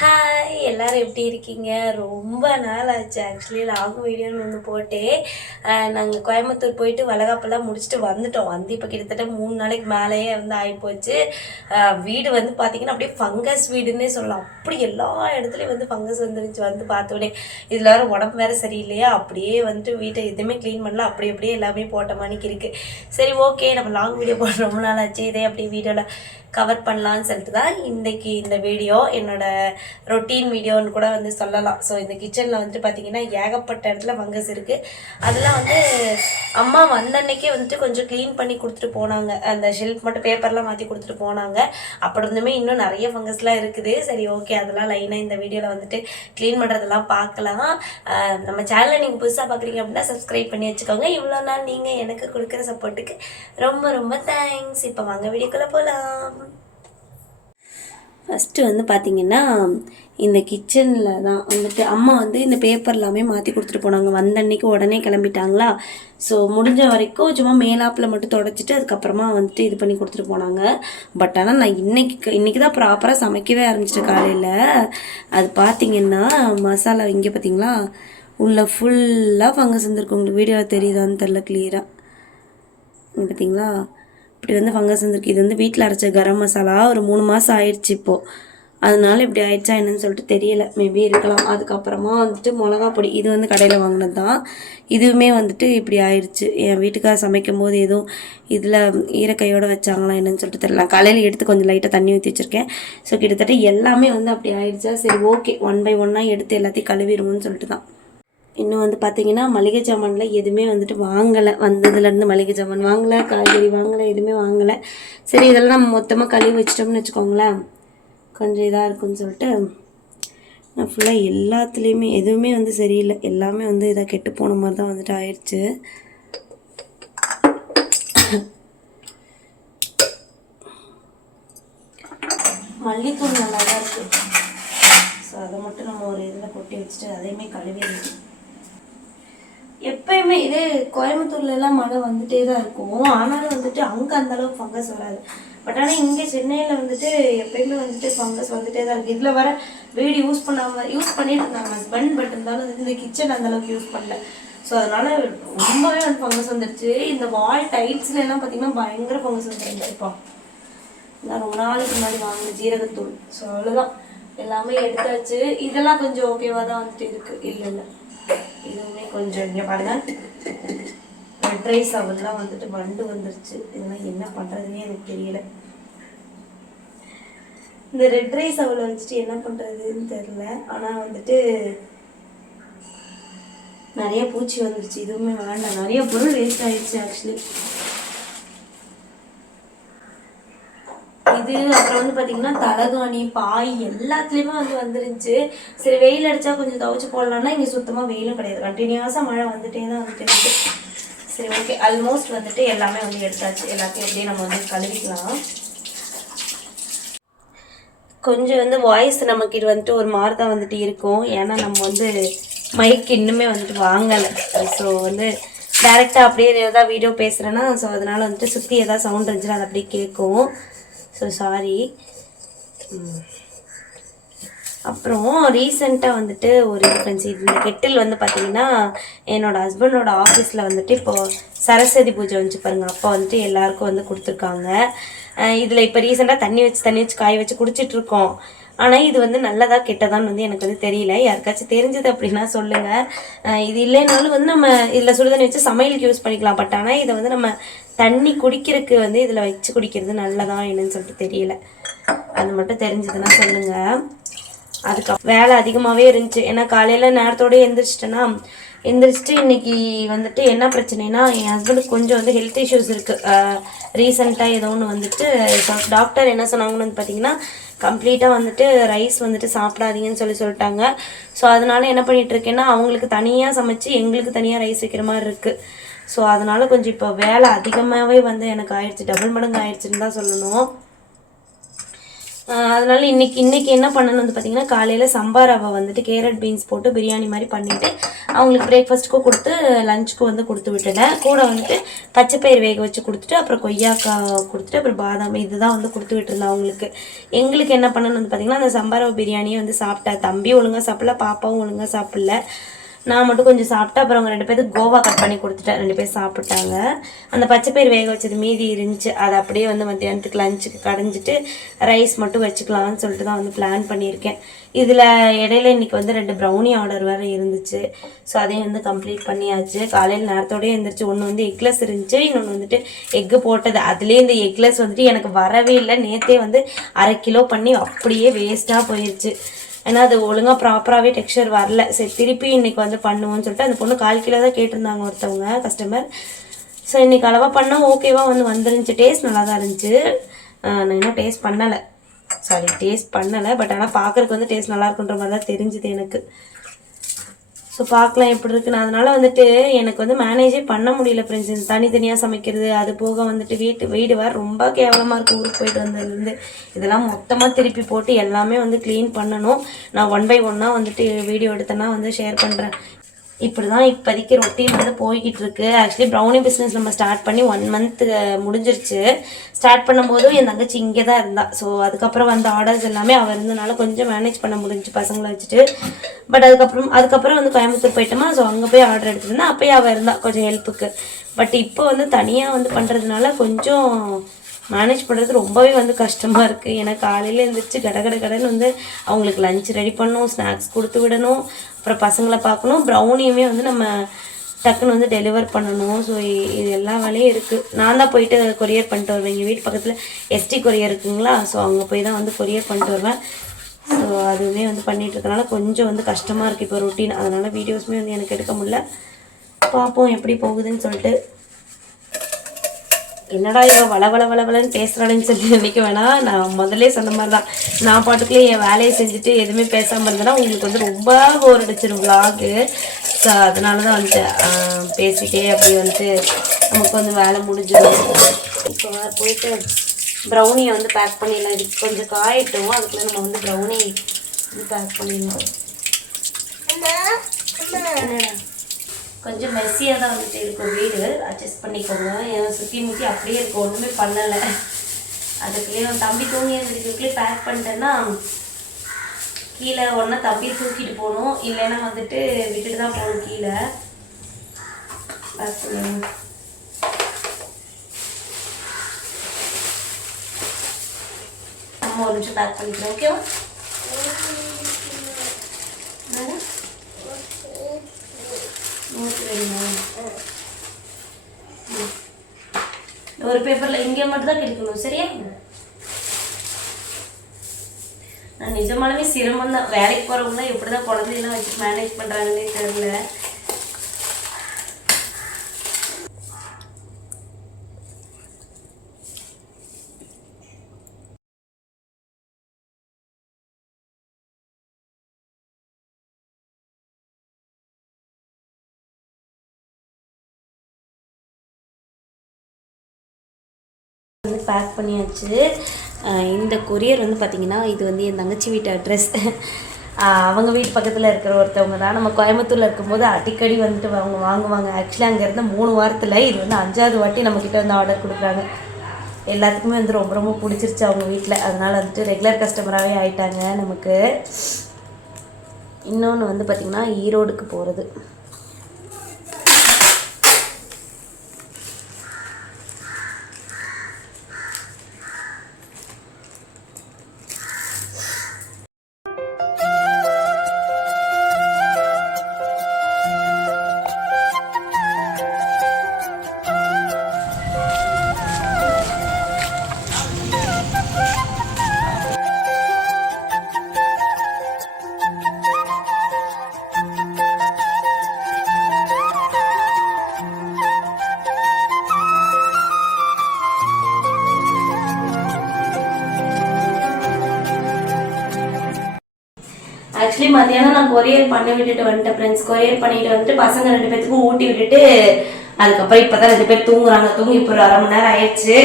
Hi எல்லோரும் எப்படி இருக்கீங்க? ரொம்ப நாள் ஆச்சு. ஆக்சுவலி லாங் வீடியோன்னு ஒன்று போட்டேன் நாங்கள் கோயம்புத்தூர் போயிட்டு வளகாப்பெல்லாம் முடிச்சுட்டு வந்துட்டோம். வந்து இப்போ கிட்டத்தட்ட மூணு நாளைக்கு மேலேயே வந்து ஆகிப்போச்சு வீடு வந்து பார்த்தீங்கன்னா அப்படியே ஃபங்கஸ் வீடுன்னே சொல்லலாம். அப்படி எல்லா இடத்துலையும் வந்து ஃபங்கஸ் வந்துருச்சு. வந்து பார்த்தோடனே இதில் வேறு உடம்பு வேறு சரியில்லையா? அப்படியே வந்துட்டு வீட்டை எதுவுமே க்ளீன் பண்ணல. அப்படி அப்படியே எல்லாமே போட்ட மாதிரி இருக்குது சரி ஓகே நம்ம லாங் வீடியோ போட ரொம்ப நாள் ஆச்சு. இதே அப்படியே வீடியோவில் கவர் பண்ணலான்னு சொல்லிட்டு தான் இன்றைக்கி இந்த வீடியோ என்னோடய ரொட்டீன் வீடியோன்னு கூட வந்து சொல்லலாம். ஸோ இந்த கிச்சனில் வந்துட்டு பார்த்தீங்கன்னா ஏகப்பட்ட இடத்துல ஃபங்கஸ் இருக்குது அதெல்லாம் வந்து அம்மா வந்த அன்னைக்கே வந்துட்டு கொஞ்சம் க்ளீன் பண்ணி கொடுத்துட்டு போனாங்க. அந்த ஷெல்ஃப் மட்டும் பேப்பர்லாம் மாற்றி கொடுத்துட்டு போனாங்க. அப்படி இருந்துமே இன்னும் நிறைய ஃபங்கஸ்லாம் இருக்குது. சரி ஓகே அதெல்லாம் லைனாக இந்த வீடியோவில் வந்துட்டு க்ளீன் பண்ணுறதெல்லாம் பார்க்கலாம். நம்ம சேனலை நீங்கள் புதுசாக பார்க்குறீங்க அப்படின்னா சப்ஸ்கிரைப் பண்ணி வச்சுக்கோங்க. இவ்வளோ நாள் நீங்கள் எனக்கு கொடுக்குற சப்போர்ட்டுக்கு ரொம்ப ரொம்ப தேங்க்ஸ் இப்போ வாங்க வீடியோக்குள்ளே போகலாம் ஃபஸ்ட்டு வந்து பார்த்திங்கன்னா இந்த கிச்சனில் தான் வந்துட்டு அம்மா வந்து இந்த பேப்பர் எல்லாமே மாற்றி கொடுத்துட்டு போனாங்க. வந்த அன்னைக்கு உடனே கிளம்பிட்டாங்களா? ஸோ முடிஞ்ச வரைக்கும் சும்மா மேலாப்பில் மட்டும் தொடச்சிட்டு அதுக்கப்புறமா வந்துட்டு இது பண்ணி கொடுத்துட்டு போனாங்க. பட் ஆனால் நான் இன்னைக்கு இன்றைக்கி தான் ப்ராப்பராக சமைக்கவே ஆரம்பிச்சிட்டேன் காலையில். அது பார்த்தீங்கன்னா மசாலா இங்கே பார்த்தீங்களா உள்ள ஃபுல்லாக ஃபங்கஸ் வந்துருக்கு. உங்களுக்கு வீடியோவில் தெரியுதான்னு தெரில கிளியராக இங்கே பார்த்தீங்களா இப்படி வந்து ஃபங்கஸ் வந்துருக்கு இது வந்து வீட்டில் அரைச்ச கரம் மசாலா ஒரு மூணு மாதம் ஆயிடுச்சு இப்போது அதனால இப்படி ஆயிடுச்சா என்னன்னு சொல்லிட்டு தெரியல. மேபி இருக்கலாம். அதுக்கப்புறமா வந்துட்டு மிளகா பொடி இது வந்து கடையில் வாங்கினது தான் இதுவுமே வந்துட்டு இப்படி ஆயிடுச்சு என் வீட்டுக்காக சமைக்கும் போது எதுவும் இதில் ஈரக்கையோடு வச்சாங்களா என்னன்னு சொல்லிட்டு தெரியல. காலையில் எடுத்து கொஞ்சம் லைட்டாக தண்ணி ஊற்றி வச்சுருக்கேன். ஸோ கிட்டத்தட்ட எல்லாமே வந்து அப்படி ஆயிடுச்சா சரி ஓகே ஒன் பை ஒன்னாக எடுத்து எல்லாத்தையும் கழுவிடுவோம்னு சொல்லிட்டு தான் இன்னும் வந்து பார்த்தீங்கன்னா மளிகை சாமானில் எதுவுமே வந்துட்டு வாங்கலை. வந்ததுலேருந்து மளிகை சாமான் வாங்கலை காய்கறி வாங்கலை எதுவுமே வாங்கலை. சரி இதெல்லாம் நம்ம மொத்தமாக கழுவி வச்சிட்டோம்னு வச்சுக்கோங்களேன் கொஞ்சம் இதாக இருக்கும்னு சொல்லிட்டு நான் ஃபுல்லாக எல்லாத்துலேயுமே எதுவுமே வந்து சரியில்லை. எல்லாமே வந்து இதாக கெட்டு போன மாதிரி தான் வந்துட்டு ஆயிடுச்சு மல்லித்தூள் நல்லா தான் இருக்குது ஸோ அதை மட்டும் நம்ம ஒரு இதில் கொட்டி வச்சுட்டு அதையுமே கழுவி எப்பயுமே இதே கோயம்புத்தூர்ல எல்லாம் மழை வந்துட்டே தான் இருக்கும். ஆனாலும் வந்துட்டு அங்கே அந்த அளவுக்கு ஃபங்கஸ் வராது. பட் ஆனால் இங்கே சென்னையில் வந்துட்டு எப்பயுமே வந்துட்டு ஃபங்கஸ் வந்துட்டே தான் இருக்குது இதில் வர வீடு யூஸ் பண்ணாம யூஸ் பண்ணிட்டு இருந்தாங்க ஹஸ்பண்ட் பட் இருந்தாலும் வந்து இந்த கிச்சன் அந்த அளவுக்கு யூஸ் பண்ணல. ஸோ அதனால ரொம்பவே வந்து ஃபங்கஸ் வந்துடுச்சு இந்த வால் டைல்ஸ்ல எல்லாம் பார்த்தீங்கன்னா பயங்கர ஃபங்கஸ் வந்துருந்துச்சுப்பா நான் ரொம்ப நாளுக்கு முன்னாடி வாங்கின ஜீரகத்தூள். ஸோ அவ்வளோதான் எல்லாமே எடுத்தாச்சு. இதெல்லாம் கொஞ்சம் ஓகேவாக தான் வந்துட்டு இருக்கு. இல்லை இல்லை. இதுவுமே கொஞ்சம் இங்கே பாருங்க. ரெட் ரைஸ் அவெல்லாம் வந்துட்டு வண்டு வந்துருச்சு. இதெல்லாம் என்ன பண்ணுறதுனே எனக்கு தெரியல. இந்த ரெட் ரைஸ் அவளை வச்சுட்டு என்ன பண்ணுறதுன்னு தெரில ஆனால் வந்துட்டு நிறைய பூச்சி வந்துருச்சு. இதுவுமே வேண்டாம். நிறைய பொருள் வேஸ்ட் ஆயிடுச்சு ஆக்சுவலி இது அப்புறம் வந்து பார்த்தீங்கன்னா தலகாணி பாய் எல்லாத்துலேயுமே வந்து வந்துருந்துச்சு சரி வெயில் அடிச்சா கொஞ்சம் துவைச்சு போடலாம்னா இங்கே சுத்தமாக வெயிலும் கிடையாது. கண்டினியூஸாக மழை வந்துட்டே தான் வந்துட்டு இருக்கு. சரி ஓகே ஆல்மோஸ்ட் வந்துட்டு எல்லாமே வந்து எடுத்தாச்சு. எல்லாத்தையும் அப்படியே நம்ம வந்து கழுவிக்கலாம். கொஞ்சம் வந்து வாய்ஸ் நமக்கு இது வந்துட்டு ஒரு மாதிரி தான் வந்துட்டு இருக்கும். ஏன்னா நம்ம வந்து மைக் இன்னுமே வந்துட்டு வாங்கலை. ஸோ வந்து டேரெக்டாக அப்படியே ஏதாவது வீடியோ பேசுகிறேன்னா ஸோ அதனால் வந்துட்டு சுற்றி ஏதாவது சவுண்ட் இருந்துச்சுன்னா அது அப்படியே கேட்கும். ஸோ சாரி அப்புறம் ரீசெண்டாக வந்துட்டு ஒரு ஃப்ரெண்ட்ஸ் இந்த கெட்டில் வந்து பார்த்தீங்கன்னா என்னோட ஹஸ்பண்டோட ஆஃபீஸில் வந்துட்டு இப்போது சரஸ்வதி பூஜை வந்துச்சு பாருங்க. அப்போ வந்துட்டு எல்லாருக்கும் வந்து கொடுத்துருக்காங்க. இதில் இப்போ ரீசெண்டாக தண்ணி வச்சு தண்ணி வச்சு காய வச்சு குடிச்சிட்ருக்கோம் இருக்கோம். ஆனால் இது வந்து நல்லதா கெட்டதான்னு வந்து எனக்கு வந்து தெரியல. யாருக்காச்சும் தெரிஞ்சது அப்படின்னா சொல்லுங்கள் இது இல்லைனாலும் வந்து நம்ம இதில் சுடுதண்ணி வச்சு சமையலுக்கு யூஸ் பண்ணிக்கலாம். பட் ஆனால் இதை வந்து நம்ம தண்ணி குடிக்கிறதுக்கு வந்து இதில் வச்சு குடிக்கிறது நல்லதா என்னன்னு சொல்லிட்டு தெரியல. அது மட்டும் தெரிஞ்சதுன்னா சொல்லுங்கள் அதுக்கு வேலை அதிகமாகவே இருந்துச்சு. ஏன்னா காலையில் நேரத்தோடய எந்திரிச்சிட்டேன்னா எந்திரிச்சிட்டு இன்னைக்கு வந்துட்டு என்ன பிரச்சனைனா என் ஹஸ்பண்டுக்கு கொஞ்சம் வந்து ஹெல்த் இஷ்யூஸ் இருக்குது ரீசெண்டாக ஏதோ ஒன்று வந்துட்டு டாக்டர் என்ன சொன்னாங்கன்னு வந்து பார்த்தீங்கன்னா கம்ப்ளீட்டாக வந்துட்டு ரைஸ் வந்துட்டு சாப்பிடாதீங்கன்னு சொல்லி சொல்லிட்டாங்க. ஸோ அதனால என்ன பண்ணிட்டு இருக்கேன்னா அவங்களுக்கு தனியாக சமைச்சு எங்களுக்கு தனியாக ரைஸ் வைக்கிற மாதிரி இருக்குது ஸோ அதனால கொஞ்சம் இப்போ வேலை அதிகமாகவே வந்து எனக்கு ஆயிடுச்சு. டபுள் மடங்கு ஆயிடுச்சுன்னு தான் சொல்லணும். அதனால இன்னைக்கு இன்னைக்கு என்ன பண்ணணும் வந்து பார்த்தீங்கன்னா காலையில் சம்பா ரவை வந்துட்டு கேரட் பீன்ஸ் போட்டு பிரியாணி மாதிரி பண்ணிவிட்டு அவங்களுக்கு பிரேக்ஃபாஸ்ட்டுக்கும் கொடுத்து லஞ்சுக்கும் வந்து கொடுத்து விட்டுட்டேன். கூட வந்துட்டு பச்சைப்பயிறு வேக வச்சு கொடுத்துட்டு அப்புறம் கொய்யாக்காய் கொடுத்துட்டு அப்புறம் பாதாம் இதுதான் வந்து கொடுத்து விட்டுருந்தேன் அவங்களுக்கு. எங்களுக்கு என்ன பண்ணணும் வந்து பார்த்தீங்கன்னா அந்த சம்பா ரவை பிரியாணியை வந்து சாப்பிட்டா தம்பி ஒழுங்காக சாப்பிடல பாப்பாவும் ஒழுங்காக சாப்பிடல. நான் மட்டும் கொஞ்சம் சாப்பிட்டு அப்புறம் அவங்க ரெண்டு பேருக்கு கோவா கட் பண்ணி கொடுத்துட்டேன். ரெண்டு பேர் சாப்பிட்டாங்க. அந்த பச்சை பயிர் வேக வச்சது மீதி இருந்துச்சு. அதை அப்படியே வந்து மத்தியானத்துக்கு லஞ்சுக்கு கடைஞ்சிட்டு ரைஸ் மட்டும் வச்சுக்கலாம்னு சொல்லிட்டு தான் வந்து பிளான் பண்ணியிருக்கேன். இதில் இடையில இன்னைக்கு வந்து ரெண்டு ப்ரௌனி ஆர்டர் வேறு இருந்துச்சு. ஸோ அதையும் வந்து கம்ப்ளீட் பண்ணியாச்சு. காலையில் நேரத்தோடய எழுந்திரிச்சு ஒன்று வந்து எக்லெஸ் இருந்துச்சு. இன்னொன்று வந்துட்டு எக்கு போட்டது. அதுலேயே இந்த எக்லெஸ் வந்துட்டு எனக்கு வரவே இல்லை. நேற்றே வந்து அரை கிலோ பண்ணி அப்படியே வேஸ்ட்டாக போயிடுச்சு ஏன்னா அது ஒழுங்காக ப்ராப்பராகவே டெக்ஸ்சர் வரல. சரி திருப்பி இன்றைக்கி வந்து பண்ணுவோன்னு சொல்லிட்டு அந்த பொண்ணு கால் கிலோ தான் கேட்டிருந்தாங்க ஒருத்தவங்க கஸ்டமர் ஸோ இன்னைக்கு அளவாக பண்ணால் ஓகேவா வந்து வந்துருந்துச்சு. டேஸ்ட் நல்லா தான் இருந்துச்சு. நான் இன்னும் டேஸ்ட் பண்ணலை. சாரி டேஸ்ட் பண்ணலை. பட் ஆனால் பார்க்குறக்கு வந்து டேஸ்ட் நல்லா இருக்குன்ற மாதிரி தான் தெரிஞ்சுது எனக்கு. ஸோ பார்க்கலாம் எப்படி இருக்குன்னு. அதனால வந்துட்டு எனக்கு வந்து மேனேஜே பண்ண முடியல ஃப்ரெண்ட்ஸ் தனித்தனியாக சமைக்கிறது அது போக வந்துட்டு வீட்டு வீடு வேறு ரொம்ப கேவலமாக இருக்குது ஊருக்கு போயிட்டு வந்ததுலேருந்து. இதெல்லாம் மொத்தமாக திருப்பி போட்டு எல்லாமே வந்து க்ளீன் பண்ணணும். நான் ஒன் பை ஒன்னாக வந்துட்டு வீடியோ எடுத்தேன்னா வந்து ஷேர் பண்ணுறேன் இப்படி தான் இப்போதைக்கு ரொட்டீன் வந்து போய்கிட்டு இருக்கு ஆக்சுவலி ப்ரௌனி பிஸ்னஸ் நம்ம ஸ்டார்ட் பண்ணி ஒன் மந்த் முடிஞ்சிருச்சு. ஸ்டார்ட் பண்ணும்போதும் என் தங்கச்சி இங்கே தான் இருந்தா. ஸோ அதுக்கப்புறம் வந்த ஆர்டர்ஸ் எல்லாமே அவள் இருந்தனால கொஞ்சம் மேனேஜ் பண்ண முடிஞ்சு பசங்களை வச்சுட்டு. பட் அதுக்கப்புறம் அதுக்கப்புறம் வந்து கோயம்புத்தூர் போயிட்டோமா. ஸோ அங்கே போய் ஆர்டர் எடுத்துருந்தேன் அப்போயே அவள் இருந்தா கொஞ்சம் ஹெல்ப்புக்கு பட் இப்போ வந்து தனியாக வந்து பண்ணுறதுனால கொஞ்சம் மேனேஜ் பண்ணுறது ரொம்பவே வந்து கஷ்டமாக இருக்குது ஏன்னா காலையில் எழுந்திரிச்சு கட கட கடன்னு வந்து அவங்களுக்கு லஞ்ச் ரெடி பண்ணணும் ஸ்நாக்ஸ் கொடுத்து விடணும் அப்புறம் பசங்களை பார்க்கணும். ப்ரௌனியுமே வந்து நம்ம டக்குன்னு வந்து டெலிவர் பண்ணணும். ஸோ இது எல்லா வேலையும் இருக்குது நான் தான் போயிட்டு கொரியர் பண்ணிட்டு வருவேன். எங்கள் வீட்டு பக்கத்தில் எஸ்டி கொரியர் இருக்குங்களா? ஸோ அங்கே போய் தான் வந்து கொரியர் பண்ணிட்டு வருவேன். ஸோ அதுவுமே வந்து பண்ணிட்டு இருக்கனால கொஞ்சம் வந்து கஷ்டமாக இருக்குது இப்போ ரொட்டீன் அதனால் வீடியோஸுமே வந்து எனக்கு எடுக்க முடியல. பார்ப்போம் எப்படி போகுதுன்னு சொல்லிட்டு. என்னடா இவ வள வள வள வளன்னு பேசுறாளேன்னு சொல்லி நினைக்க வேணாம். நான் முதல்ல சொன்ன மாதிரி தான் நான் பாட்டுக்குள்ளே என் வேலையை செஞ்சுட்டு எதுவுமே பேசாமல் இருந்தேன்னா உங்களுக்கு வந்து ரொம்ப போர் அடிச்சிடும் vlog. ஸோ அதனால தான் வந்துட்டு பேசிட்டே அப்படி வந்துட்டு நமக்கு வந்து வேலை முடிஞ்சிடும். இப்போ போயிட்டு ப்ரௌனியை வந்து பேக் பண்ணிடலாம். இது கொஞ்சம் காயட்டும். அதுக்குள்ளே நம்ம வந்து ப்ரௌனி வந்து பேக் பண்ணிடலாம். என்னடா? கொஞ்சம் மெஸ்ஸியாக தான் வந்துட்டு இருக்கும் வீடு. அட்ஜஸ்ட் பண்ணிக்கோங்க. ஏன்னா சுற்றி முற்றி அப்படியே இருக்கும் ஒன்றுமே பண்ணலை. அதுக்குள்ளேயே தம்பி தூங்கி எழுந்திரிக்கிறதுக்குள்ளே பேக் பண்ணிட்டேன்னா கீழே ஒன்றா தம்பி தூக்கிட்டு போகணும். இல்லைன்னா வந்துட்டு விட்டுட்டு தான் போகணும் கீழே. பேக் பண்ணுங்க. ஒரு நிமிஷம் பேக் பண்ணிக்கிறேன். ஓகேவா ஒரு பேப்பரில் இங்கே மட்டும் தான் சரியா? நான் நிஜமானவே சிரமம் தான் வேலைக்கு போகிறவங்களாம் எப்படி தான் குழந்தையெல்லாம் வச்சு மேனேஜ் பண்ணுறாங்கன்னே தெரியல. பேக் பண்ணியாச்சு. இந்த கொரியர் வந்து பார்த்திங்கன்னா இது வந்து என் தங்கச்சி வீட்டு அட்ரஸ் அவங்க வீட்டு பக்கத்தில் இருக்கிற ஒருத்தவங்க தான். நம்ம கோயம்புத்தூரில் இருக்கும்போது அடிக்கடி வந்துட்டு அவங்க வாங்குவாங்க. ஆக்சுவலி அங்கே இருந்த மூணு வாரத்தில் இது வந்து அஞ்சாவது வாட்டி நம்மக்கிட்ட வந்து ஆர்டர் கொடுக்குறாங்க. எல்லாத்துக்குமே வந்து ரொம்ப ரொம்ப பிடிச்சிருச்சு அவங்க வீட்டில் அதனால் வந்துட்டு ரெகுலர் கஸ்டமராகவே ஆயிட்டாங்க நமக்கு. இன்னொன்று வந்து பார்த்திங்கன்னா ஈரோடுக்கு போகிறது மத்தியானம் நான் கொரியர் பண்ணி விட்டுட்டு வந்துட்டேன் ஃப்ரெண்ட்ஸ் கொரியர் பண்ணிட்டு வந்துட்டு பசங்க ரெண்டு பேத்துக்கும் ஊட்டி விட்டுட்டு அதுக்கப்புறம் இப்போ தான் ரெண்டு பேர் தூங்குறாங்க. தூங்கி இப்போ ஒரு அரை மணி நேரம் ஆயிடுச்சு.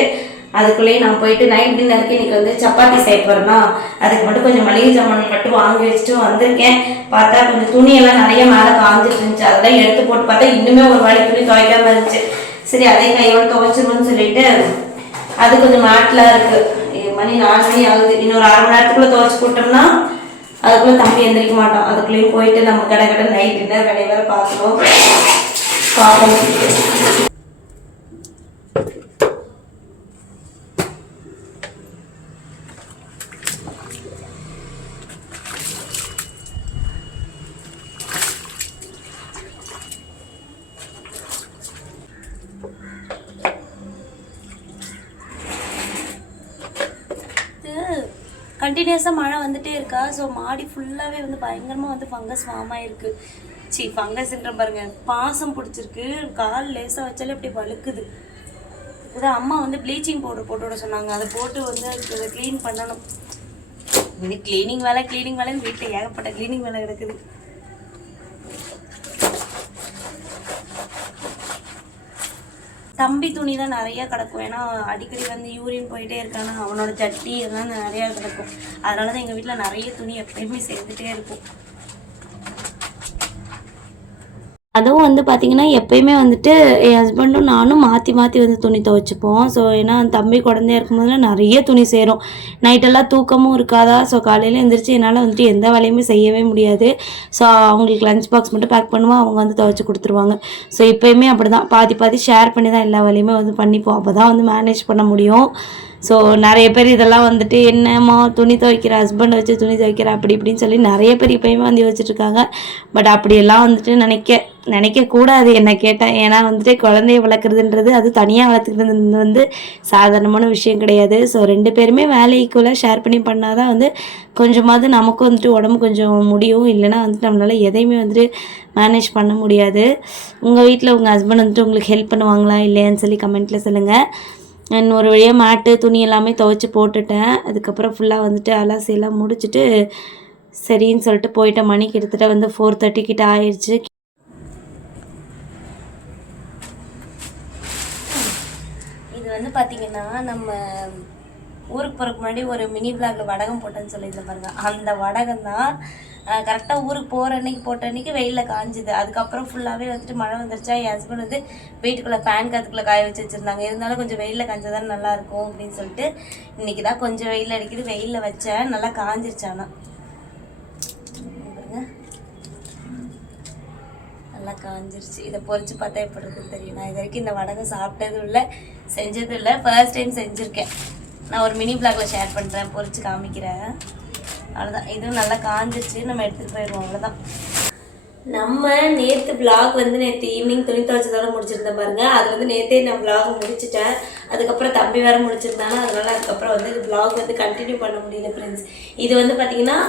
அதுக்குள்ளேயே நான் போயிட்டு நைட் டின்னருக்கு இன்னைக்கு வந்து சப்பாத்தி செய்ய போறேன்னா அதுக்கு மட்டும் கொஞ்சம் மளிகை சாமான் மட்டும் வாங்கி வச்சுட்டு வந்திருக்கேன். பார்த்தா கொஞ்சம் துணியெல்லாம் நிறைய மேலே காஞ்சிட்டு இருந்துச்சு. அதெல்லாம் எடுத்து போட்டு பார்த்தா இன்னுமே ஒரு வாழை துணி துவைக்காம இருந்துச்சு. சரி அதே கையோட துவைச்சிருவோம்னு சொல்லிட்டு அது கொஞ்சம் மாட்டில் இருக்குது மணி நாலு மணி ஆகுது. இன்னொரு அரை மணி நேரத்துக்குள்ளே துவைச்சி போட்டோம்னா அதுக்குள்ள தம்பி எந்திரிக்க மாட்டோம். அதுக்குள்ளேயும் போயிட்டு நம்ம கடை கடை நைட் டின்னர் வேலையை வேற பார்க்கணும். பார்ப்போம். கண்டினியூஸாக மழை வந்துட்டே இருக்கா? ஸோ மாடி ஃபுல்லாகவே வந்து பயங்கரமாக வந்து ஃபங்கஸ் ஃபார்ம் ஆயிருக்கு. சி ஃபங்கஸ்ன்ற பாருங்க பாசம் பிடிச்சிருக்கு. கால் லேசாக வச்சாலே அப்படி வழுக்குது. இதான் அம்மா வந்து ப்ளீச்சிங் பவுடர் போட்டு விட சொன்னாங்க. அதை போட்டு வந்து அதுக்கு அதை க்ளீன் பண்ணணும். இது க்ளீனிங் வேலை க்ளீனிங் வேலைன்னு வீட்டில் ஏகப்பட்ட க்ளீனிங் வேலை கிடக்குது. தம்பி துணி தான் நிறைய கிடக்கும். ஏன்னா அடிக்கடி வந்து யூரின் போயிட்டே இருக்கானா அவனோட ஜட்டி இதெல்லாம் நிறையா கிடக்கும். அதனால தான் எங்கள் வீட்டில் நிறைய துணி எப்பயுமே சேர்ந்துட்டே இருக்கும். அதுவும் வந்து பார்த்திங்கன்னா எப்பயுமே வந்துட்டு என் ஹஸ்பண்டும் நானும் மாற்றி மாற்றி வந்து துணி துவைச்சிப்போம். ஸோ ஏன்னா தம்பி குழந்தையா இருக்கும்போதுலாம் நிறைய துணி சேரும். நைட்டெல்லாம் தூக்கமும் இருக்காதா? ஸோ காலையில் எழுந்திரிச்சு என்னால் வந்துட்டு எந்த வேலையுமே செய்யவே முடியாது. ஸோ அவங்களுக்கு லஞ்ச் பாக்ஸ் மட்டும் பேக் பண்ணுவோம். அவங்க வந்து துவைச்சி கொடுத்துருவாங்க. ஸோ இப்போயுமே அப்படி தான் பாதி பாதி ஷேர் பண்ணி தான் எல்லா வேலையுமே வந்து பண்ணிப்போம். அப்போ தான் வந்து மேனேஜ் பண்ண முடியும். ஸோ நிறைய பேர் இதெல்லாம் வந்துட்டு என்னம்மா துணி துவைக்கிற ஹஸ்பண்ட் வச்சு துணி துவைக்கிற? அப்படி இப்படின்னு சொல்லி நிறைய பேர் இப்போயுமே வந்து யோசிச்சுட்ருக்காங்க பட் அப்படியெல்லாம் வந்துட்டு நினைக்க நினைக்கக்கூடாது என்ன கேட்டால் ஏன்னா வந்துட்டு குழந்தைய வளர்க்குறதுன்றது அது தனியாக வளர்த்துக்கிறது வந்து சாதாரணமான விஷயம் கிடையாது. ஸோ ரெண்டு பேருமே வேலை ஈக்குவலாக ஷேர் பண்ணி பண்ணால் தான் வந்து கொஞ்சமாவது நமக்கும் வந்துட்டு உடம்பு கொஞ்சம் முடியும். இல்லைன்னா வந்துட்டு நம்மளால் எதையுமே வந்துட்டு மேனேஜ் பண்ண முடியாது. உங்கள் வீட்டில் உங்கள் ஹஸ்பண்ட் வந்துட்டு உங்களுக்கு ஹெல்ப் பண்ணுவாங்களா இல்லையான்னு சொல்லி கமெண்ட்டில் சொல்லுங்கள் நான் ஒரு வழியாக மேட்டு துணி எல்லாமே துவைச்சி போட்டுட்டேன். அதுக்கப்புறம் ஃபுல்லாக வந்துட்டு அலாசி எல்லாம் முடிச்சுட்டு சரின்னு சொல்லிட்டு போயிட்டேன். மணி கிட்டத்தட்ட வந்து ஃபோர் தேர்ட்டி கிட்ட ஆயிடுச்சு இது வந்து பார்த்தீங்கன்னா நம்ம ஊருக்கு போகிறக்கு முன்னாடி ஒரு மினி பிளாக்ல வடகம் போட்டேன்னு சொல்லியிருந்தேன் பாருங்க. அந்த வடகம் தான் கரெக்டாக ஊருக்கு போகிற அன்னைக்கு போட்ட அன்னைக்கு வெயிலில் காஞ்சுது. அதுக்கப்புறம் ஃபுல்லாகவே வந்துட்டு மழை வந்துருச்சா? என் ஹஸ்பண்ட் வந்து வீட்டுக்குள்ளே ஃபேன் காத்துக்குள்ளே காய வச்சு வச்சுருந்தாங்க. இருந்தாலும் கொஞ்சம் வெயிலில் காய்ச்சதான் நல்லாயிருக்கும் அப்படின்னு சொல்லிட்டு இன்னைக்கு தான் கொஞ்சம் வெயில் அடிக்குது. வெயிலில் வச்சேன். நல்லா காஞ்சிருச்சானா ஆனா பாருங்க நல்லா காஞ்சிருச்சு. இதை பொறிச்சு பார்த்தா எப்படி இருக்குன்னு தெரியும். நான் இது வரைக்கும் இந்த வடகம் சாப்பிட்டதும் இல்லை செஞ்சதும் இல்லை. ஃபர்ஸ்ட் டைம் செஞ்சுருக்கேன். நான் ஒரு மினி பிளாக்ல ஷேர் பண்ணுறேன் பொறிச்சு காமிக்கிறேன். அவ்வளோதான் இதுவும் நல்லா காஞ்சிருச்சு. நம்ம எடுத்துகிட்டு போயிடுவோம். அவ்வளோதான் நம்ம நேற்று பிளாக் வந்து நேற்று ஈவினிங் துணி துவைச்சதோட முடிச்சிருந்தேன் பாருங்க. அது வந்து நேற்றே நான் பிளாக் முடிச்சிட்டேன். அதுக்கப்புறம் தம்பி வேறு முடிச்சிருந்தாங்க. அதனால அதுக்கப்புறம் வந்து பிளாக் வந்து கண்டினியூ பண்ண முடியல ஃப்ரெண்ட்ஸ் இது வந்து பார்த்தீங்கன்னா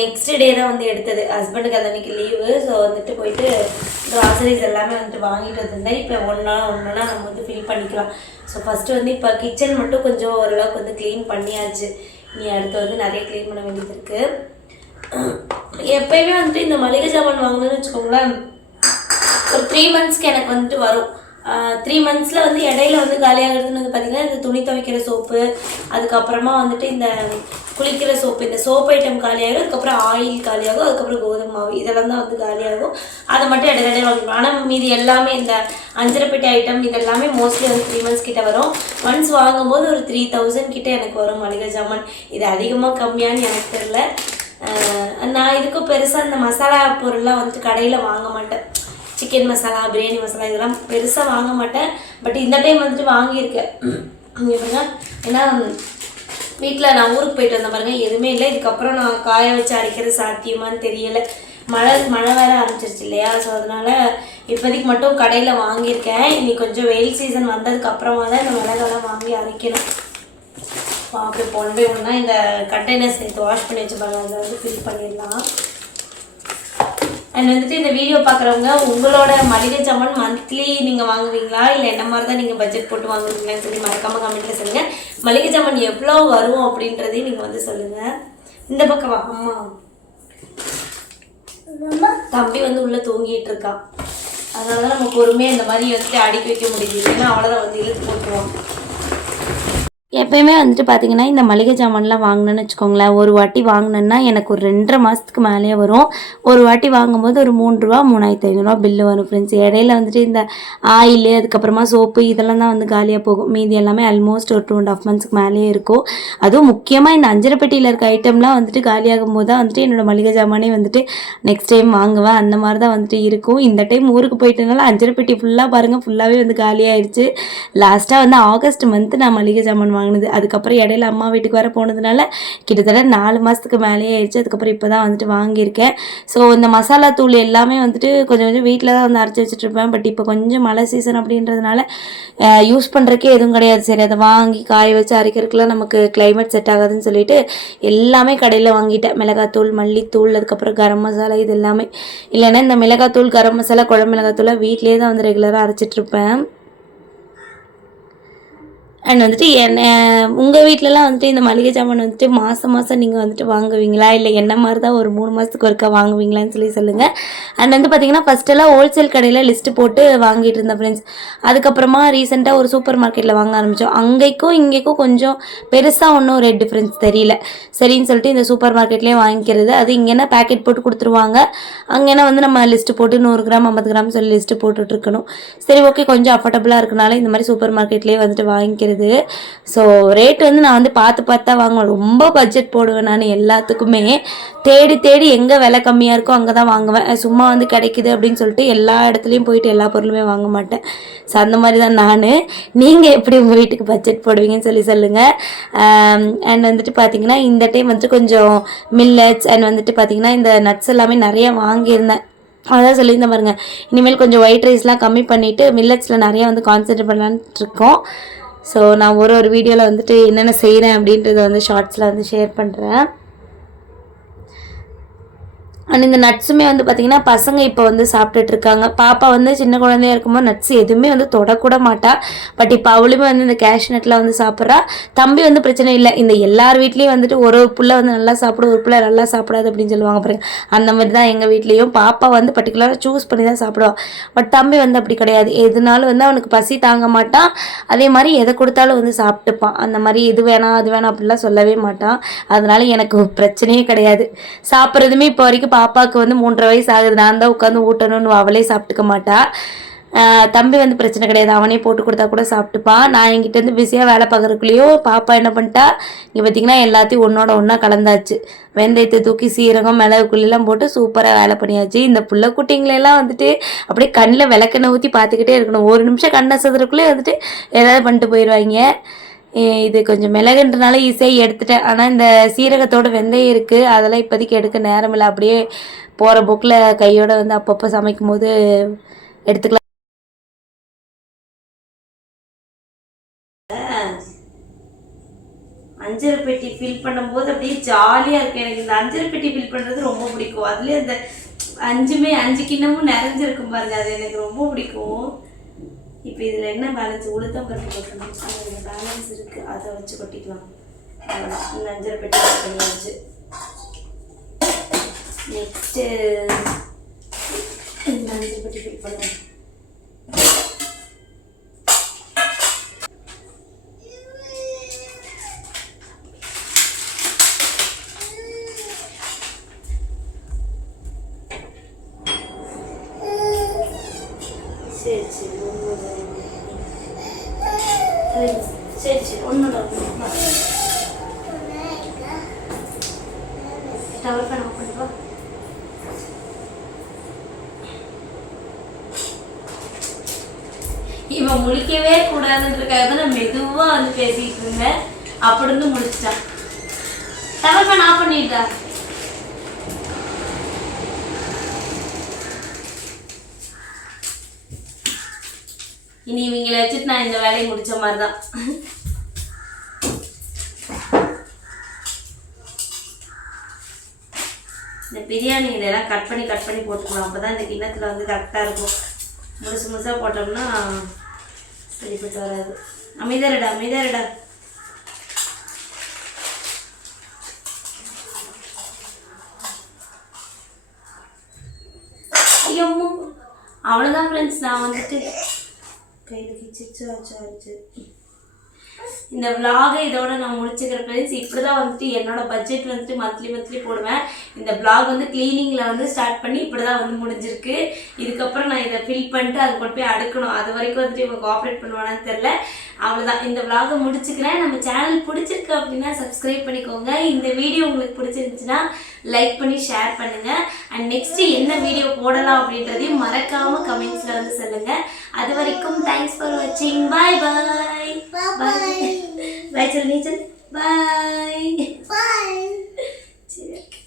நெக்ஸ்ட் டே தான் வந்து எடுத்தது. ஹஸ்பண்டுக்கு அந்த அன்னைக்கு லீவு ஸோ வந்துட்டு போயிட்டு க்ராசரிஸ் எல்லாமே வந்துட்டு வாங்கிட்டு வந்திருந்தேன். இப்போ ஒன்றா ஒன்றுனா நம்ம வந்து ஃபில் பண்ணிக்கலாம். ஸோ ஃபஸ்ட்டு வந்து இப்போ கிச்சன் மட்டும் கொஞ்சம் ஓரளவுக்கு வந்து க்ளீன் பண்ணியாச்சு. நீ அடுத்து வந்து நிறைய க்ளீன் பண்ண வேண்டியது இருக்குது எப்பயுமே வந்துட்டு இந்த மளிகை சாமான் வாங்கணும்னு வச்சுக்கோங்களேன் ஒரு த்ரீ மந்த்ஸ்க்கு எனக்கு வந்துட்டு வரும். த்ரீ மந்த்ஸில் வந்து இடையில வந்து காலியாகிறதுன்னு வந்து பார்த்திங்கன்னா இந்த துணி துவைக்கிற சோப்பு அதுக்கப்புறமா வந்துட்டு இந்த குளிக்கிற சோப் ஐட்டம் காலியாகும் அதுக்கப்புறம் ஆயில் காலியாகும் அதுக்கப்புறம் கோதுமை மாவு இதெல்லாம் தான் வந்து காலியாகும். அதை மட்டும் இடையிடையே இடையில வாங்கிப்போம் ஆனால் மீதி எல்லாமே இந்த அஞ்சரைப்பேட்டை ஐட்டம் இதெல்லாமே மோஸ்ட்லி வந்து த்ரீ மந்த்ஸ் கிட்ட வரும். ஒன்ஸ் வாங்கும்போது ஒரு த்ரீ தௌசண்ட் கிட்ட எனக்கு வரும் மளிகை ஜாமான். இது அதிகமாக கம்மியான்னு எனக்கு தெரில நான் இதுக்கும் பெருசாக இந்த மசாலா பொருள்லாம் வந்துட்டு கடையில் வாங்க மாட்டேன். சிக்கன் மசாலா பிரியாணி மசாலா இதெல்லாம் பெருசாக வாங்க மாட்டேன். பட் இந்த டைம் வந்துட்டு வாங்கியிருக்கேன். எப்படின்னா ஏன்னா வீட்டில் நான் ஊருக்கு போயிட்டு வந்த பாருங்க. எதுவுமே இல்லை. இதுக்கப்புறம் நான் காய வச்சு அரைக்கிறது சாத்தியமான்னு தெரியலை. மழை மழை வேற ஆரம்பிச்சிருச்சு இல்லையா? ஸோ அதனால இப்போதைக்கு மட்டும் கடையில் வாங்கியிருக்கேன். இன்னைக்கு கொஞ்சம் வெயில் சீசன் வந்ததுக்கு அப்புறமா தான் இந்த மிளகாலாம் வாங்கி அரைக்கணும். அப்படி போனவே ஒன்றா இந்த கண்டெய்னர் சேர்த்து வாஷ் பண்ணி வச்சுப்பாங்க அதை வந்து ஃபில் பண்ணிடலாம். அண்ட் வந்துட்டு இந்த வீடியோ பார்க்குறவங்க உங்களோட மளிகை ஜாமான் மந்த்லி நீங்கள் வாங்குவீங்களா? இல்லை என்ன மாதிரி தான் நீங்கள் பட்ஜெட் போட்டு வாங்குவீங்களான்னு சொல்லி மறக்காமல் கமெண்ட்டில் சொல்லுங்கள் மளிகை ஜாமான் எவ்வளோ வரும் அப்படின்றதையும் நீங்கள் வந்து சொல்லுங்கள் இந்த பக்கம் வா அம்மா. தம்பி வந்து உள்ளே தூங்கிட்டு இருக்கான் அதனால தான் நம்ம பொறுமையாக இந்த மாதிரி வந்துட்டு அடுக்கி வைக்க முடியுது. இல்லைன்னா அவ்வளோதான் வந்து இழுத்து போட்டுருவான். எப்பயுமே வந்துட்டு பார்த்தீங்கன்னா இந்த மளிகை சாமான்லாம் வாங்கினேன்னு வச்சுக்கோங்களேன். ஒரு வாட்டி வாங்கினேன்னா எனக்கு ஒரு ரெண்டரை மாதத்துக்கு மேலேயே வரும். ஒரு வாட்டி வாங்கும்போது ஒரு மூணு ரூபா மூணாயிரத்தி ஐநூறுரூவா பில்லு வரும் ஃப்ரெண்ட்ஸ் இடையில வந்துட்டு இந்த ஆயில் அதுக்கப்புறமா சோப்பு இதெல்லாம் தான் வந்து காலியாக போகும். மீதி எல்லாமே ஆல்மோஸ்ட் ஒரு டூ அண்ட் ஆஃப் மந்த்ஸ்க்கு மேலேயே இருக்கும். அதுவும் முக்கியமாக இந்த அஞ்சரை பெட்டியில் இருக்க ஐட்டம்லாம் வந்துட்டு காலியாகும் போது தான் வந்துட்டு என்னோட மளிகை சாமானே வந்துட்டு நெக்ஸ்ட் டைம் வாங்குவேன். அந்த மாதிரி தான் வந்துட்டு இருக்கும். இந்த டைம் ஊருக்கு போயிட்டனால அஞ்சரை பெட்டி ஃபுல்லாக பாருங்கள் ஃபுல்லாகவே வந்து காலியாகிடுச்சு லாஸ்ட்டாக வந்து ஆகஸ்ட் மந்த்து நான் மளிகை சாமான் வாங்கினது. அதுக்கப்புறம் இடையில அம்மா வீட்டுக்கு வர போனதுனால கிட்டத்தட்ட நாலு மாதத்துக்கு மேலேயே ஆயிடுச்சு. அதுக்கப்புறம் இப்போ தான் வந்துட்டு வாங்கியிருக்கேன். ஸோ இந்த மசாலா தூள் எல்லாமே வந்துட்டு கொஞ்சம் கொஞ்சம் வீட்டில் தான் வந்து அரைச்சி வச்சுட்ருப்பேன் பட் இப்போ கொஞ்சம் மழை சீசன் அப்படின்றதுனால யூஸ் பண்ணுறக்கே எதுவும் கிடையாது. சரி அதை வாங்கி காய வச்சு அரைக்கிறதுக்குலாம் நமக்கு கிளைமேட் செட் ஆகாதுன்னு சொல்லிட்டு எல்லாமே கடையில் வாங்கிட்டேன். மிளகாத்தூள் மல்லித்தூள் அதுக்கப்புறம் கரம் மசாலா இது எல்லாமே. இல்லைன்னா இந்த மிளகாத்தூள் கரம் மசாலா குழம்பு மிளகாத்தூளை வீட்லேயே தான் வந்து ரெகுலராக அரைச்சிட்ருப்பேன் அண்ட் வந்துட்டு என்ன உங்கள் வீட்டிலலாம் வந்துட்டு இந்த மளிகை சாமான் வந்துட்டு மாதம் மாதம் நீங்கள் வந்துட்டு வாங்குவீங்களா? இல்லை என்ன மாதிரி தான் ஒரு மூணு மாதத்துக்கு ஒருக்கா வாங்குவீங்களான்னு சொல்லி சொல்லுங்கள் அண்ட் வந்து பார்த்திங்கன்னா ஃபஸ்ட்டெல்லாம் ஹோல்சேல் கடையில் லிஸ்ட்டு போட்டு வாங்கிட்டு இருந்தேன் ஃப்ரெண்ட்ஸ் அதுக்கப்புறமா ரீசெண்டாக ஒரு சூப்பர் மார்க்கெட்டில் வாங்க ஆரம்பித்தோம் அங்கேக்கும் இங்கேக்கும் கொஞ்சம் பெருசாக ஒன்றும் ரேட் டிஃப்ரென்ஸ் தெரியல. சரின்னு சொல்லிட்டு இந்த சூப்பர் மார்க்கெட்லேயே வாங்கிக்கிறது. அது இங்கேனா பேக்கெட் போட்டு கொடுத்துருவாங்க. அங்கேனா வந்து நம்ம லிஸ்ட்டு போட்டு நூறு கிராம் ஐம்பது கிராம் சொல்லி லிஸ்ட்டு போட்டுட்ருக்கணும் சரி ஓகே கொஞ்சம் அஃபர்டபுளாக இருக்கனால இந்த மாதிரி சூப்பர் மார்க்கெட்லேயே வந்துட்டு வாங்கிக்கிறது ஸோ ரேட் வந்து நான் வந்து பார்த்து பார்த்து தான் வாங்குவேன். ரொம்ப பட்ஜெட் போடுவேன் நான் எல்லாத்துக்குமே. தேடி தேடி எங்கே விலை கம்மியாக இருக்கோ அங்கே தான் வாங்குவேன். சும்மா வந்து கிடைக்குது அப்படின்னு சொல்லிட்டு எல்லா இடத்துலையும் போயிட்டு எல்லா பொருளுமே வாங்க மாட்டேன். ஸோ அந்த மாதிரி தான் நான். நீங்கள் எப்படி உங்கள் வீட்டுக்கு பட்ஜெட் போடுவீங்கன்னு சொல்லி சொல்லுங்கள் அண்ட் வந்துட்டு பார்த்தீங்கன்னா இந்த டைம் வந்துட்டு கொஞ்சம் மில்லட்ஸ் அண்ட் வந்துட்டு பார்த்தீங்கன்னா இந்த நட்ஸ் எல்லாமே நிறைய வாங்கியிருந்தேன். அதான் சொல்லியிருந்தேன் பாருங்கள் இனிமேல் கொஞ்சம் ஒயிட் ரைஸ்லாம் கம்மி பண்ணிவிட்டு மில்லட்ஸில் நிறையா வந்து கான்சென்ட்ரேட் பண்ணலான்ட்டு இருக்கோம். ஸோ நான் ஒரு ஒரு வீடியோவில் வந்துட்டு என்னென்ன செய்கிறேன் அப்படின்றத வந்து ஷார்ட்ஸில் வந்து ஷேர் பண்ணுறேன் அண்ட் இந்த நட்ஸுமே வந்து பார்த்திங்கன்னா பசங்க இப்போ வந்து சாப்பிட்டுட்டு இருக்காங்க. பாப்பா வந்து சின்ன குழந்தையா இருக்கும்போது நட்ஸ் எதுவுமே வந்து தொடக்கூட மாட்டா. பட் இப்போ அவளுமே வந்து இந்த கேஷ் நட்லாம் வந்து சாப்பிட்றா. தம்பி வந்து பிரச்சனை இல்லை. இந்த எல்லார் வீட்லேயும் வந்துட்டு ஒரு ஒரு புள்ள வந்து நல்லா சாப்பிடும் ஒரு பிள்ளை நல்லா சாப்பிடாது அப்படின்னு சொல்லுவாங்க பாருங்க. அந்த மாதிரி தான் எங்கள் வீட்லேயும். பாப்பா வந்து பர்டிகுலராக சூஸ் பண்ணி தான் சாப்பிடுவான் பட் தம்பி வந்து அப்படி கிடையாது. எதுனாலும் வந்து அவனுக்கு பசி தாங்க மாட்டான் அதே மாதிரி எதை கொடுத்தாலும் வந்து சாப்பிட்டுப்பான் அந்த மாதிரி இது வேணாம் அது வேணாம் அப்படிலாம் சொல்லவே மாட்டான் அதனால எனக்கு பிரச்சனையே கிடையாது. சாப்பிட்றதுமே இப்போ வரைக்கும் பாப்பாவுக்கு வந்து மூன்றரை வயசு ஆகுது நான் தான் உட்காந்து ஊட்டணும்னு அவளே சாப்பிட்டுக்க மாட்டா. தம்பி வந்து பிரச்சனை கிடையாது. அவனே போட்டு கொடுத்தா கூட சாப்பிட்டுப்பான் நான் என்கிட்ட இருந்து பிஸியாக வேலை பார்க்குறக்குள்ளேயோ பாப்பா என்ன பண்ணிட்டா இங்கே பார்த்தீங்கன்னா எல்லாத்தையும் ஒன்றோட ஒன்றா கலந்தாச்சு. வெந்தயத்தை தூக்கி சீரகம் மிளகுக்குள்ளெல்லாம் போட்டு சூப்பராக வேலை பண்ணியாச்சு. இந்த புள்ள குட்டிங்களெல்லாம் வந்துட்டு அப்படியே கண்ணில் விளக்கெண்ணெய் ஊற்றி பார்த்துக்கிட்டே இருக்கணும். ஒரு நிமிஷம் கண்ணை சதுறக்குள்ளே வந்துட்டு ஏதாவது பண்ணிட்டு போயிடுவாங்க. இது கொஞ்சம் மிளகுன்றனால ஈஸியாக எடுத்துட்டேன். ஆனால் இந்த சீரகத்தோட வெந்தயம் இருக்குது அதெல்லாம் இப்போதைக்கு எடுக்க நேரம் இல்லை அப்படியே போகிற புக்கில் கையோட வந்து அப்பப்போ சமைக்கும் போது எடுத்துக்கலாம். அஞ்சரை பெட்டி ஃபில் பண்ணும்போது அப்படியே ஜாலியாக இருக்கு. எனக்கு இந்த அஞ்சரை பெட்டி ஃபில் பண்ணுறது ரொம்ப பிடிக்கும். அதுலேயே அந்த அஞ்சுமே அஞ்சு கிண்ணமும் நிறைஞ்சிருக்கும் பாருங்க. அது எனக்கு ரொம்ப பிடிக்கும். இப்போ இதில் என்ன பேலன்ஸ் உளுத்தம் பருப்பு கொட்டணும் அதில் பேலன்ஸ் இருக்குது அதை வச்சு கொட்டிக்கலாம். நஞ்சரை இந்த அஞ்சரை பெட்டி பண்ணியாச்சு நெக்ஸ்ட்டு இந்த அஞ்சரை பெட்டி ஃபில் பண்ணுவோம் சரி சரி ஒன்று சரி சரி டவர் இவன் முழிக்கவே கூடாதுன்றதுக்காக தான் நான் மெதுவாக வந்து பேசிட்டு இருந்தேன். அப்படி இருந்து முடிச்சிட்டான் டவர் ஃபேன் ஆஃப் பண்ணிட்டா. இனி இவங்களை வச்சுட்டு நான் இந்த வேலையை முடித்த மாதிரி தான் இந்த பிரியாணி இதெல்லாம் கட் பண்ணி கட் பண்ணி போட்டுக்கலாம் அப்போ தான் இந்த கிண்ணத்தில் வந்து கரெக்டாக இருக்கும். முழுசு முழுசாக போட்டோம்னா சரிப்பட்டு வராது. அமைதியாருடா அமைதியாருடா ஐயோ அவ்வளோதான் ஃப்ரெண்ட்ஸ் நான் வந்துட்டு கையில் கிச்சிச்சு ஆச்சு இந்த vlog-ஐ இதோட நான் முடிச்சுக்கிற ஃப்ரெண்ட்ஸ் இப்படி தான் வந்துட்டு என்னோட பட்ஜெட் வந்துட்டு மந்த்லி மந்த்லி போடுவேன். இந்த பிளாக் வந்து கிளீனிங்ல வந்து ஸ்டார்ட் பண்ணி இப்படி தான் வந்து முடிஞ்சிருக்கு. இதுக்கப்புறம் நான் இதை ஃபில் பண்ணிட்டு அது கொண்டு போய் அடுக்கணும். அது வரைக்கும் வந்துட்டு இவங்க கோஆப்ரேட் பண்ணுவானான்னு தெரில அவ்வளோதான் இந்த விளாகை முடிச்சுக்கிறேன். நம்ம சேனல் பிடிச்சிருக்கு அப்படின்னா சப்ஸ்கிரைப் பண்ணிக்கோங்க. இந்த வீடியோ உங்களுக்கு பிடிச்சிருந்துச்சுன்னா லைக் பண்ணி ஷேர் பண்ணுங்கள் அண்ட் நெக்ஸ்ட்டு என்ன வீடியோ போடலாம் அப்படின்றதையும் மறக்காமல் கமெண்ட்ஸில் வந்து சொல்லுங்கள் அது வரைக்கும் தேங்க்ஸ் ஃபார் வாட்சிங் பாய் பாய் பாய் பாய் சொல். நீச்சல் பாய் பாய் சரி ஓகே